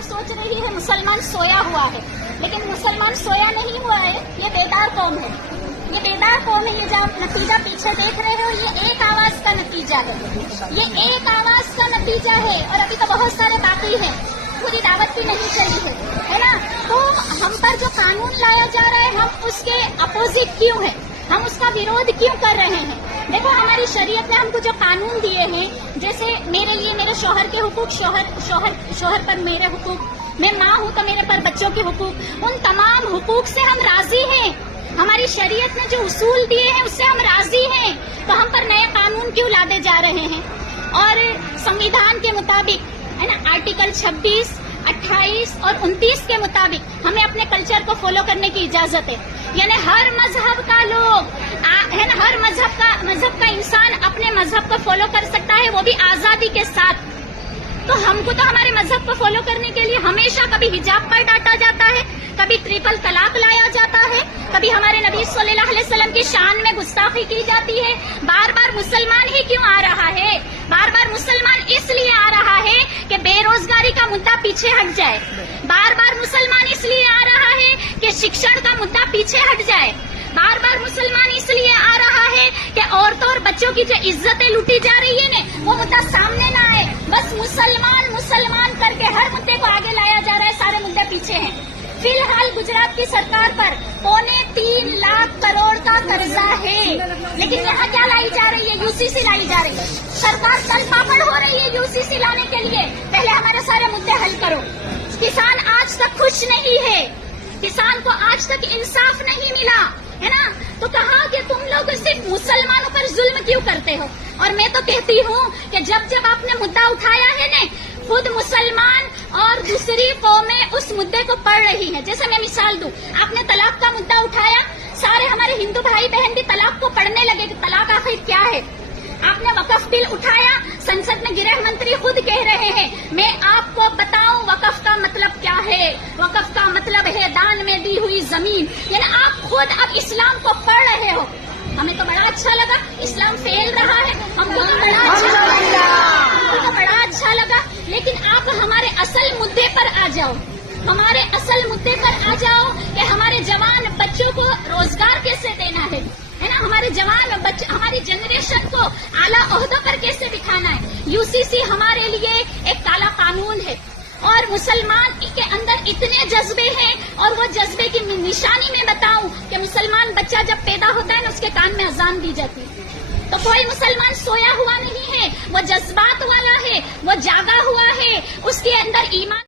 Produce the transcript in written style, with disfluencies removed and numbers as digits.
सरकार सोच रही है मुसलमान सोया हुआ है, लेकिन मुसलमान सोया नहीं हुआ है, ये बेदार कौम है। ये बेदार कौम है। ये जो आप नतीजा पीछे देख रहे हो, ये एक आवाज का नतीजा है, ये एक आवाज का नतीजा है। और अभी तो बहुत सारे बाकी हैं, पूरी दावत भी नहीं चली है ना। तो हम पर जो कानून लाया जा रहा है, हम उसके अपोजिट क्यों है, हम उसका विरोध क्यों कर रहे हैं? देखो, हमारी शरीयत ने हमको जो कानून दिए हैं, जैसे मेरे लिए मेरे शौहर के हुकूक, शौहर पर मेरे हुकूक, मैं माँ हूँ तो मेरे पर बच्चों के हुकूक, उन तमाम हुकूक से हम राजी हैं। हमारी शरीयत ने जो उसूल दिए हैं उससे हम राजी हैं, तो हम पर नए कानून क्यों लादे जा रहे हैं? और संविधान के मुताबिक है ना, आर्टिकल 26, 28 और 29 के मुताबिक हमें अपने कल्चर को फॉलो करने की इजाजत है। यानी हर मजहब का लोग है ना, हर मजहब का इंसान अपने मजहब को फॉलो कर सकता है, वो भी आजादी के साथ। तो हमको तो हमारे मजहब को फॉलो करने के लिए हमेशा कभी हिजाब पर डांटा जाता है, कभी ट्रिपल तलाक लाया जाता है, कभी हमारे नबी सल्लल्लाहु अलैहि वसल्लम की शान में गुस्ताखी की जाती है। बार बार मुसलमान ही क्यों आ रहा है? बार बार मुसलमान इसलिए आ रहा है कि बेरोजगारी का मुद्दा पीछे हट जाए। बार बार मुसलमान इसलिए आ रहा है कि शिक्षण का मुद्दा पीछे हट जाए। बार बार मुसलमान इसलिए आ रहा है कि औरतों और बच्चों की जो इज्जतें लूटी जा रही है ना, वो मुद्दा सामने ना आए। बस मुसलमान मुसलमान करके हर मुद्दे को आगे लाया जा रहा है, सारे मुद्दे पीछे हैं। फिलहाल गुजरात की सरकार पर 3.25 लाख करोड़ का कर्जा है, लेकिन यहाँ क्या लाई जा रही है? यूसीसी लाई जा रही है। सरकार चल पापड़ हो रही है यूसीसी लाने के लिए। पहले हमारे सारे मुद्दे हल करो। किसान आज तक खुश नहीं है, किसान को आज तक इंसाफ नहीं मिला है ना। तो कहा कि तुम लोग सिर्फ मुसलमानों पर जुल्म क्यों करते हो? और मैं तो कहती हूँ कि जब आपने मुद्दा उठाया है ना, खुद मुसलमान और दूसरी कौमें उस मुद्दे को पढ़ रही है। जैसे मैं मिसाल दूं, आपने तलाक का मुद्दा उठाया, सारे हमारे हिंदू भाई बहन भी तलाक को पढ़ने लगे कि तलाक आखिर क्या है। आपने वक्फ बिल उठाया, संसद में गृह मंत्री खुद कह रहे हैं, मैं आपको बताऊं वक्फ का मतलब क्या है। वक्फ का मतलब है दान में दी हुई जमीन। यानी आप खुद अब इस्लाम को पढ़ रहे हो। हमें तो बड़ा अच्छा लगा, इस्लाम फैल रहा है, हमको तो बड़ा अच्छा लगा। लेकिन आप हमारे असल मुद्दे पर आ जाओ, हमारे असल मुद्दे पर आ जाओ कि हमारे जवान बच्चों को रोजगार कैसे देना है ना, हमारे जवान बच्चे, हमारी जनरेशन को आला ओहदों पर कैसे दिखाना है। यूसीसी हमारे लिए एक काला कानून है, और मुसलमान के अंदर इतने जज्बे हैं, और वो जज्बे की निशानी में बताऊं कि मुसलमान बच्चा जब पैदा होता है ना, उसके कान में अजान दी जाती है। तो कोई मुसलमान सोया हुआ नहीं है, वो जज्बात वाला है, वो जागा हुआ है, उसके अंदर ईमान